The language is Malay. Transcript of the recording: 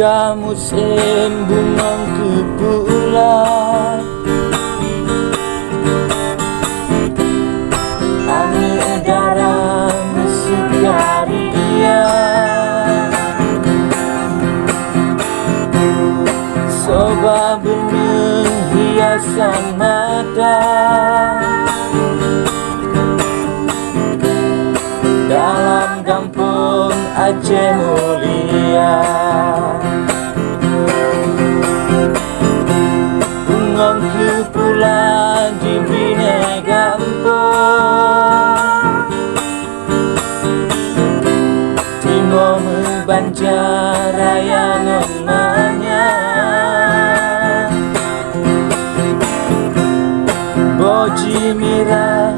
Ketika musim bunga kepulan, angin udara mesukari ia, soba benung hiasan mata. Dalam kampung Aceh mulia, bunga kepulan di bina kampung, timur Banjar Raya namanya. Boji Mira